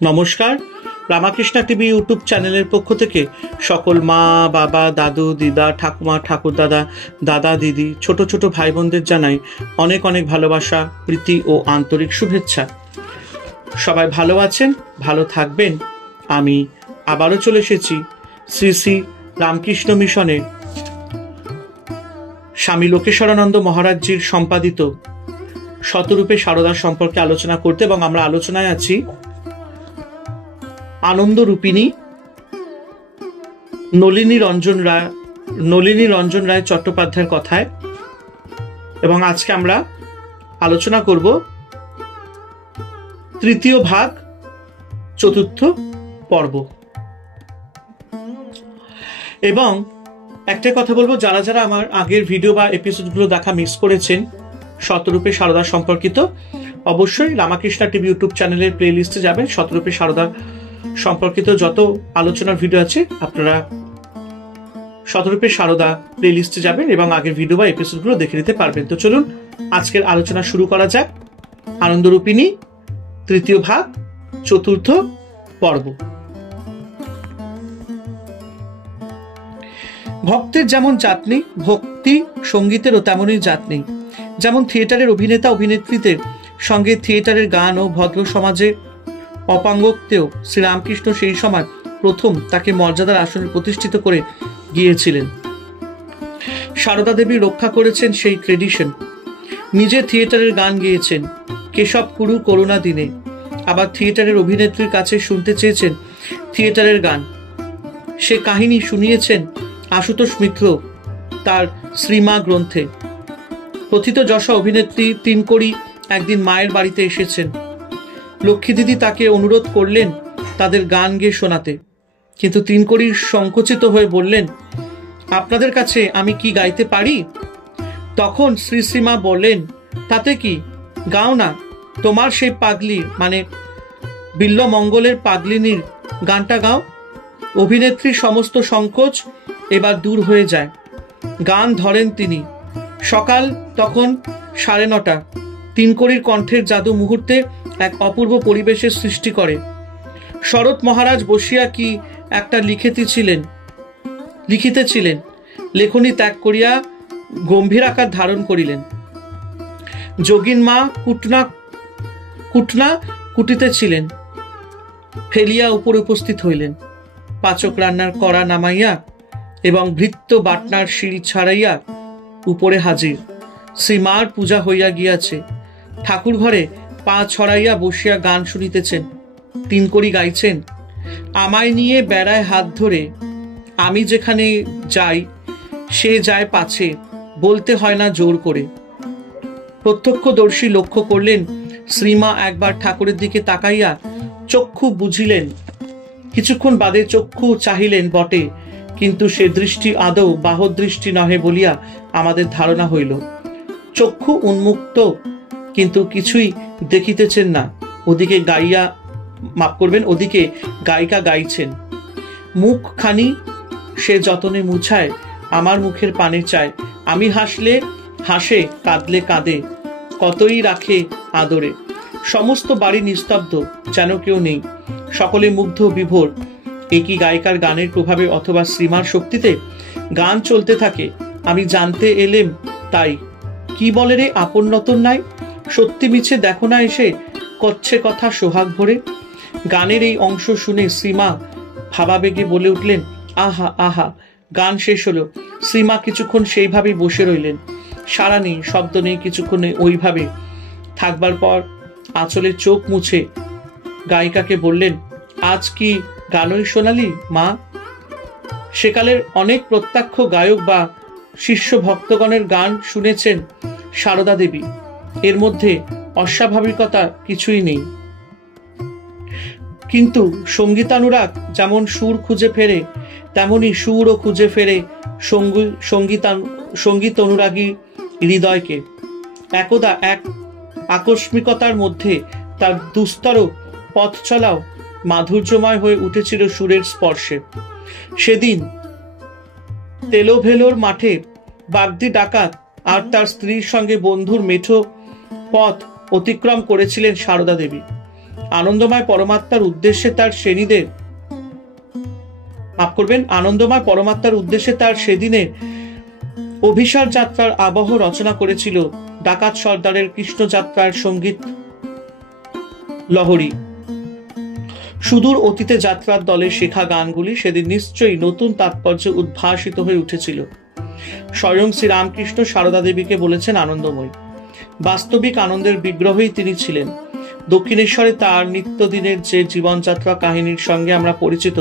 নমস্কার, Ramakrishna TV YouTube চ্যানেলের পক্ষ থেকে সকল মা, বাবা, দাদু, দিদা, ঠাকুমা, ঠাকুরদাদা, দাদা, দিদি, ছোট ছোট ভাই বোনদের জানাই অনেক অনেক ভালোবাসা, প্রীতি ও আন্তরিক শুভেচ্ছা। সবাই ভালো আছেন, ভালো থাকবেন। আমি আবারও চলে এসেছি শ্রী শ্রী রামকৃষ্ণ মিশনের স্বামী লোকেশ্বরানন্দ মহারাজজির সম্পাদিত শতরূপে সারদা সম্পর্কে আলোচনা করতে, এবং আমরা আলোচনায় আছি আনন্দরূপিণী নলিনী রঞ্জন রায় চট্টোপাধ্যায়ের কথায়। এবং আজকে আমরা আলোচনা করব তৃতীয় ভাগ, চতুর্থ পর্ব। এবং একটা কথা বলবো, যারা যারা আমার আগের ভিডিও বা এপিসোডগুলো দেখা মিস করেছেন শতরূপে সারদা সম্পর্কিত, অবশ্যই রামাকৃষ্ণা টিভি ইউটিউব চ্যানেলের প্লে লিস্টে যাবেন। শতরূপে সারদা সম্পর্কিত যত আলোচনার ভিডিও আছে আপনারা শতরূপে সারদা প্লে লিস্টে যাবেন এবং আগের ভিডিও বা এপিসোডগুলো দেখে নিতে পারবেন। তো চলুন আজকের আলোচনা শুরু করা যাক। আনন্দরূপিণী তৃতীয় ভাগ, চতুর্থ পর্ব। ভক্তের যেমন জাত নেই, ভক্তি সঙ্গীতেরও তেমনই জাত নেই। যেমন থিয়েটারের অভিনেতা অভিনেত্রীদের সঙ্গে থিয়েটারের গান ও ভদ্র সমাজে অপাঙ্গতেও শ্রীরামকৃষ্ণ সেই সময় প্রথম তাকে মর্যাদার আসনে প্রতিষ্ঠিত করে গিয়েছিলেন। সারদা দেবী রক্ষা করেছেন সেই ট্রেডিশন। নিজে থিয়েটারের গান গেয়েছেন কেশব কুরু করুণা দিনে, আবার থিয়েটারের অভিনেত্রীর কাছে শুনতে চেয়েছেন থিয়েটারের গান। সে কাহিনী শুনিয়েছেন আশুতোষ মিত্র তার শ্রীমা গ্রন্থে। কথিত যশা অভিনেত্রী তিনকড়ি একদিন মায়ের বাড়িতে এসেছেন। লক্ষ্মী দিদি তাকে অনুরোধ করলেন তাদের গান গেয়ে শোনাতে, কিন্তু তিনকড়ি সংকুচিত হয়ে বললেন, আপনাদের কাছে আমি কি গাইতে পারি? তখন শ্রী শ্রীমা বললেন, তাতে কি, গাও না, তোমার সেই পাগলি মানে বিল্বমঙ্গলের পাগলিনীর গানটা গাও। অভিনেত্রীর সমস্ত সংকোচ এবার দূর হয়ে যায়। গান ধরেন তিনি। সকাল তখন 9:30। তিনকড়ির কণ্ঠের জাদু মুহূর্তে এক অপূর্ব পরিবেশের সৃষ্টি করে। শরৎ মহারাজ বসিয়া কি একটা লিখিতেছিলেন। লেখনী ত্যাগ করিয়া গম্ভীর আকার ধারণ করিলেন। যোগিন মা কুটনা কুটিতেছিলেন, ফেলিয়া উপরে উপস্থিত হইলেন। পাচক রান্নার কড়া নামাইয়া এবং ভৃত্য বাটনার শিল ছাড়াইয়া উপরে হাজির। শ্রীমার পূজা হইয়া গিয়াছে। ঠাকুর ঘরে পা ছড়াইয়া বসিয়া গান শুনিতেছেন। তিনকড়ি গাইছেন, আমায় নিয়ে বেড়ায় হাত ধরে, আমি যেখানে যাই সে যায় পাছে, বলতে হয় না জোর করে। প্রত্যক্ষদর্শী লক্ষ্য করলেন শ্রীমা একবার ঠাকুরের দিকে তাকাইয়া চক্ষু বুঝিলেন। কিছুক্ষণ বাদে চক্ষু চাহিলেন বটে, কিন্তু সে দৃষ্টি আদৌ বাহদৃষ্টি নহে বলিয়া আমাদের ধারণা হইল। চক্ষু উন্মুক্ত, কিন্তু কিছুই দেখিতেছেন না। ওদিকে গায়িকা গাইছেন। মুখখানি সে যতনে মুছায়, আমার মুখের পানে চায়। আমি হাসলে হাসে, কাঁদলে কাঁদে, কতই রাখে আদরে। সমস্ত বাড়ি নিস্তব্ধ, যেন কেউ নেই। সকলে মুগ্ধ বিভোর। একই গায়িকার গানের প্রভাবে অথবা শ্রীমার শক্তিতে গান চলতে থাকে। আমি জানতে এলেম তাই। কি বলে রে আপন নতন নাই, সত্যি মিছে দেখো না এসে, কচ্ছে কথা সোহাগ ভরে। গানের এই অংশ শুনে শ্রীমা ভাবাবেগে বলে উঠলেন, আহা আহা। গান শেষ হলো। শ্রীমা কিছুক্ষণ সেইভাবেই বসে রইলেন। সাড়া নেই, শব্দ নেই। কিছুক্ষণ ওইভাবে থাকবার পর আঁচলে চোখ মুছে গায়িকাকে বললেন, আজ কি গানই শোনালি মা? সেকালের অনেক প্রত্যক্ষ গায়ক বা শিষ্য ভক্তগণের গান শুনেছেন সারদা দেবী। এর মধ্যে অস্বাভাবিকতা কিছুই নেই। কিন্তু সঙ্গীতানুরাগ যেমন সুর খুঁজে ফেরে, তেমনি সুরও খুঁজে ফেরে সঙ্গীত অনুরাগী হৃদয়কে। একদা এক আকস্মিকতার মধ্যে তার দুস্তর পথ চলাও মাধুর্যময় হয়ে উঠেছিল সুরের স্পর্শে। সেদিন তেলোভেলোর মাঠে বাগদি ডাকাত আর তার স্ত্রীর সঙ্গে বন্ধুর মেঠো পথ অতিক্রম করেছিলেন সারদা দেবী। আনন্দময় পরমাত্মার উদ্দেশ্যে তার শ্রেণীদের আনন্দময় পরমাত্মার উদ্দেশ্যে তার সেদিনের অভিসার যাত্রার আবহ রচনা করেছিল ডাকাত সর্দারের কৃষ্ণ যাত্রার সঙ্গীত লহরী। সুদূর অতীতে যাত্রার দলের শেখা গানগুলি সেদিন নিশ্চয়ই নতুন তাৎপর্য উদ্ভাসিত হয়ে উঠেছিল। স্বয়ং শ্রীরামকৃষ্ণ সারদা দেবীকে বলেছেন আনন্দময়ী। বাস্তবিক আনন্দের বিগ্রহই তিনি ছিলেন। দক্ষিণেশ্বরে তার নিত্যদিনের যে জীবনযাত্রা কাহিনীর সঙ্গে আমরা পরিচিত,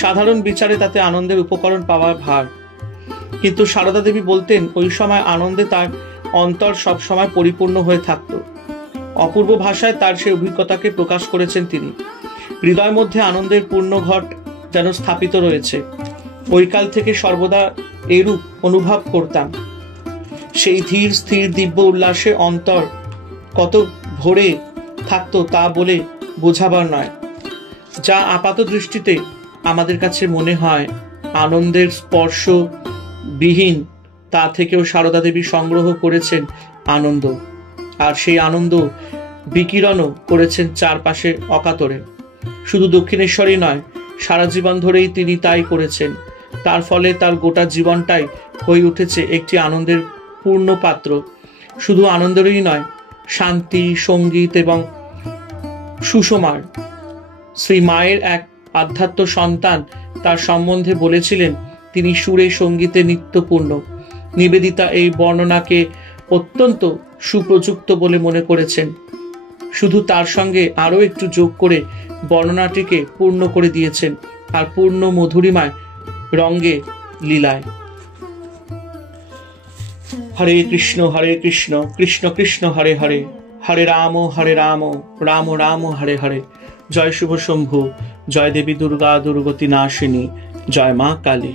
সাধারণ বিচারে তাতে আনন্দের উপকরণ পাওয়ার ভার। কিন্তু সারদা দেবী বলতেন ওই সময় আনন্দে তার অন্তর সবসময় পরিপূর্ণ হয়ে থাকত। অপূর্ব ভাষায় তার সেই অভিজ্ঞতাকে প্রকাশ করেছেন তিনি। হৃদয় মধ্যে আনন্দের পূর্ণ ঘট যেন স্থাপিত রয়েছে। ওই কাল থেকে সর্বদা এরূপ অনুভব করতাম। সেই ধীর স্থির দিব্য উল্লাসে অন্তর কত ভরে থাকতো তা বলে বোঝাবার নয়। যা আপাত দৃষ্টিতে আমাদের কাছে মনে হয় আনন্দের স্পর্শ বিহীন, তা থেকেও সারদা দেবী সংগ্রহ করেছেন আনন্দ, আর সেই আনন্দ বিকিরণও করেছেন চারপাশে অকাতরে। শুধু দক্ষিণেশ্বরই নয়, সারা জীবন ধরেই তিনি তাই করেছেন। তার ফলে তার গোটা জীবনটাই হয়ে উঠেছে একটি আনন্দের পূর্ণ পাত্র। শুধু আনন্দেরই নয়, শান্তি, সঙ্গীত এবং সুষমার। শ্রী মায়ের এক আধ্যাত্ম সন্তান তার সম্বন্ধে বলেছিলেন তিনি সুরে সঙ্গীতে নিত্যপূর্ণ। নিবেদিতা এই বর্ণনাকে অত্যন্ত সুপ্রযুক্ত বলে মনে করেছেন। শুধু তার সঙ্গে আরো একটু যোগ করে বর্ণনাটিকে পূর্ণ করে দিয়েছেন, আর পূর্ণ মধুরিমায় রঙ্গে লীলায়। হরে কৃষ্ণ কৃষ্ণ কৃষ্ণ হরে হরে, হরে রাম রাম রাম হরে হরে। জয় শুভ শম্ভু, জয় দেবী দুর্গা দুর্গতি নাশিনী, জয় মা কালী।